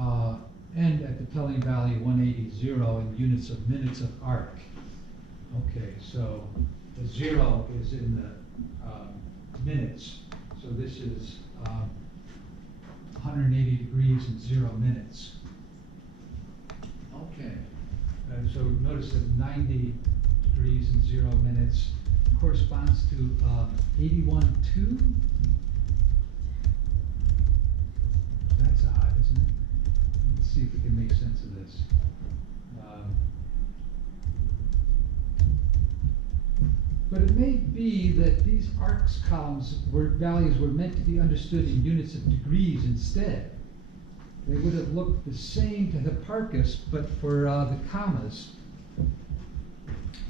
uh, end at the telling value 180 in units of minutes of arc. Okay, so the 0 is in the minutes, so this is 180 degrees in 0 minutes. Okay, so notice that 90 degrees in 0 minutes corresponds to 81.2. That's odd, isn't it? Let's see if we can make sense of this. But it may be that these arcs columns values were meant to be understood in units of degrees instead. They would have looked the same to Hipparchus, but for the commas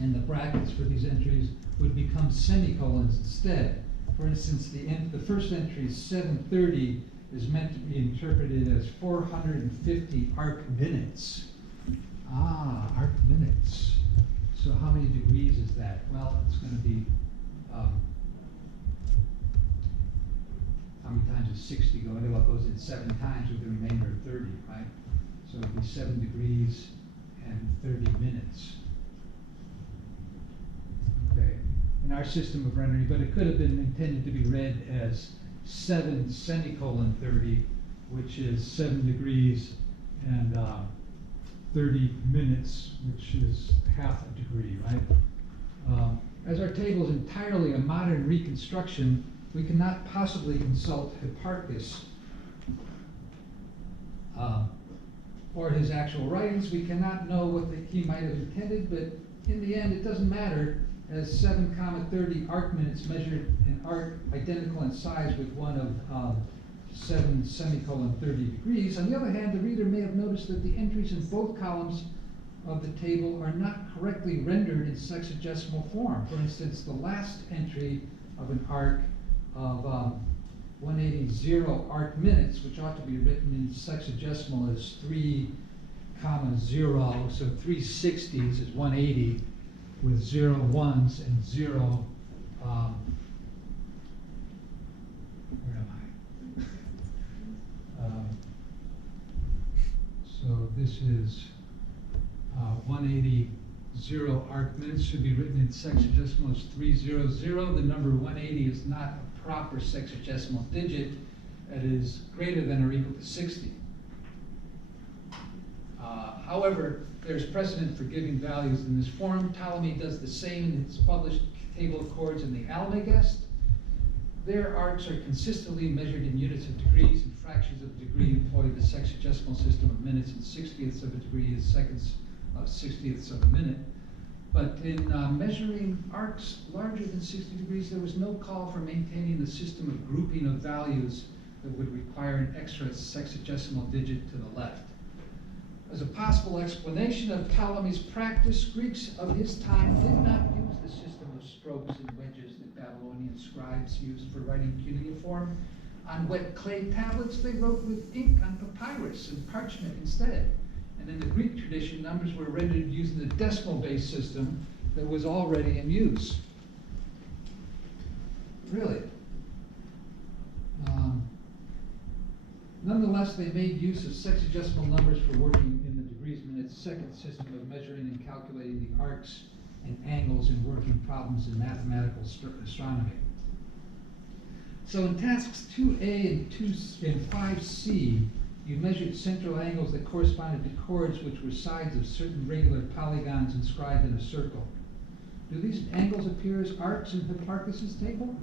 and the brackets for these entries would become semicolons instead. For instance, the first entry, 730, is meant to be interpreted as 450 arc minutes. Ah, arc minutes. So how many degrees is that? Well, it's going to be, how many times is 60 going? Well, it goes in 7 times with the remainder of 30, right? So it would be 7 degrees and 30 minutes. Okay, in our system of rendering, but it could have been intended to be read as 7 semicolon 30, which is 7 degrees and 30 minutes, which is half a degree, right? As our table is entirely a modern reconstruction, we cannot possibly consult Hipparchus or his actual writings. We cannot know what he might have intended, but in the end, it doesn't matter, as 7, 30 arc minutes measured an arc identical in size with one of 7 semicolon 30 degrees. On the other hand, the reader may have noticed that the entries in both columns of the table are not correctly rendered in sexagesimal form. For instance, the last entry of an arc of 180 arc minutes, which ought to be written in sexagesimal as 3, 0, so 360s is 180 with 0 ones and 0 where am I? So this is 180 arc minutes should be written in sexagesimal as 300. The number 180 is not a proper sexagesimal digit. It is greater than or equal to 60. However, there's precedent for giving values in this form. Ptolemy does the same in his published table of chords in the Almagest. Their arcs are consistently measured in units of degrees and fractions of a degree, employing the sexagesimal system of minutes and 60ths of a degree as seconds of 60ths of a minute. But in measuring arcs larger than 60 degrees, there was no call for maintaining the system of grouping of values that would require an extra sexagesimal digit to the left. As a possible explanation of Ptolemy's practice, Greeks of his time did not use the system of strokes and wedges that Babylonian scribes used for writing cuneiform. On wet clay tablets, they wrote with ink on papyrus and parchment instead. And in the Greek tradition, numbers were rendered using the decimal-based system that was already in use. Really? Nonetheless, they made use of sexagesimal numbers for working in the degrees minutes second system of measuring and calculating the arcs and angles in working problems in mathematical astronomy. So in tasks 2A and 5C, you measured central angles that corresponded to chords which were sides of certain regular polygons inscribed in a circle. Do these angles appear as arcs in Hipparchus's table?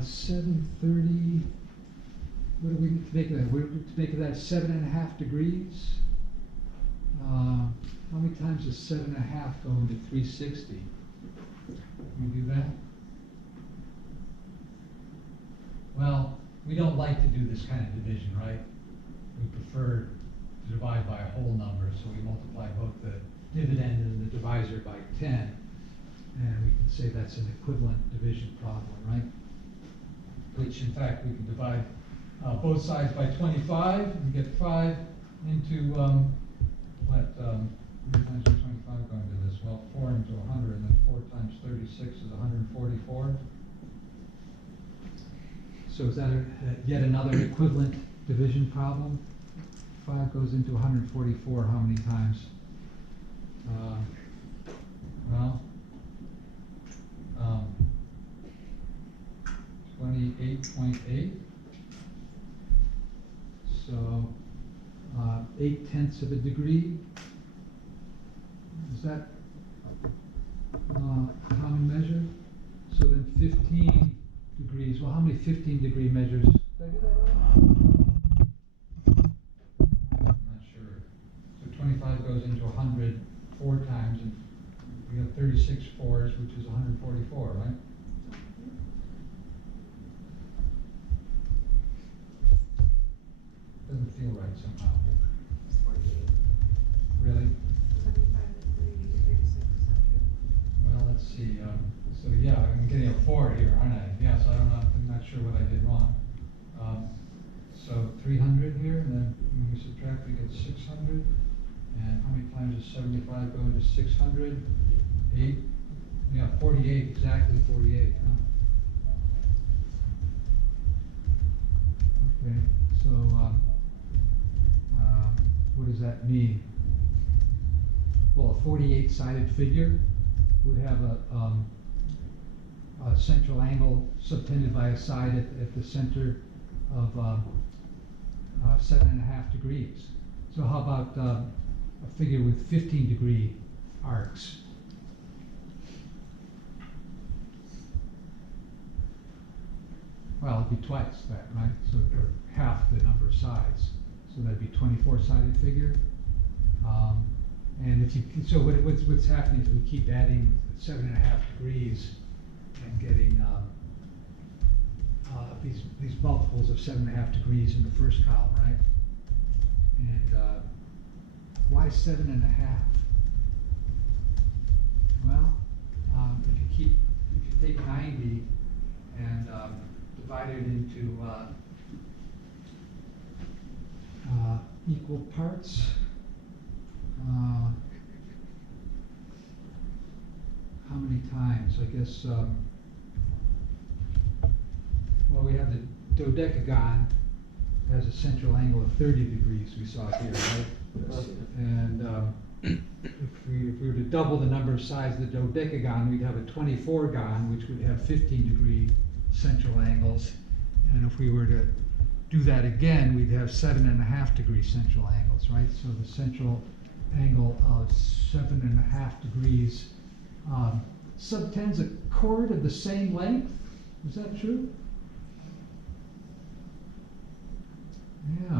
730, what do we need to make of that? We're to make of that 7.5 degrees. How many times does 7.5 go into 360? Can we do that? Well, we don't like to do this kind of division, right? We prefer to divide by a whole number, so we multiply both the dividend and the divisor by 10. And we can say that's an equivalent division problem, right? Which, in fact, we can divide both sides by 25 and get 5 into, how many times is 25 going to this? Well, 4 into 100, and then 4 times 36 is 144. So is that yet another equivalent division problem? 5 goes into 144 how many times? Well, 28.8. So 8/10 of a degree. Is that a common measure? So then 15 degrees. Well, how many 15-degree measures? Did I do that right? I'm not sure. So 25 goes into 100 4 times, and we have 36 fours, which is 144, right? Doesn't feel right somehow. It's 48. Really? 75 to 36, 100. Well, let's see. So yeah, I'm getting a 4 here, aren't I? Yeah, so I'm not sure what I did wrong. So 300 here, and then when we subtract, we get 600. And how many times does 75 go into 600? 8? Yeah, 48, exactly 48, huh? Okay, so what does that mean? Well, a 48-sided figure would have a central angle subtended by a side at the center of 7.5 degrees. So how about a figure with 15-degree arcs? Well, it'd be twice that, right? So or half the number of sides. So that'd be 24-sided figure. And if you so what's happening is we keep adding 7.5 degrees and getting these multiples of 7.5 degrees in the first column, right? And why 7.5? Well, if you take 90 and divide it into equal parts. How many times? I guess, well, we have the dodecagon has a central angle of 30 degrees, we saw here, right? And if we were to double the number of sides of the dodecagon, we'd have a 24gon, which would have 15-degree central angles. And if we were to do that again, we'd have 7.5-degree central angles, right? So the central angle of 7.5 degrees subtends a chord of the same length. Is that true? Yeah.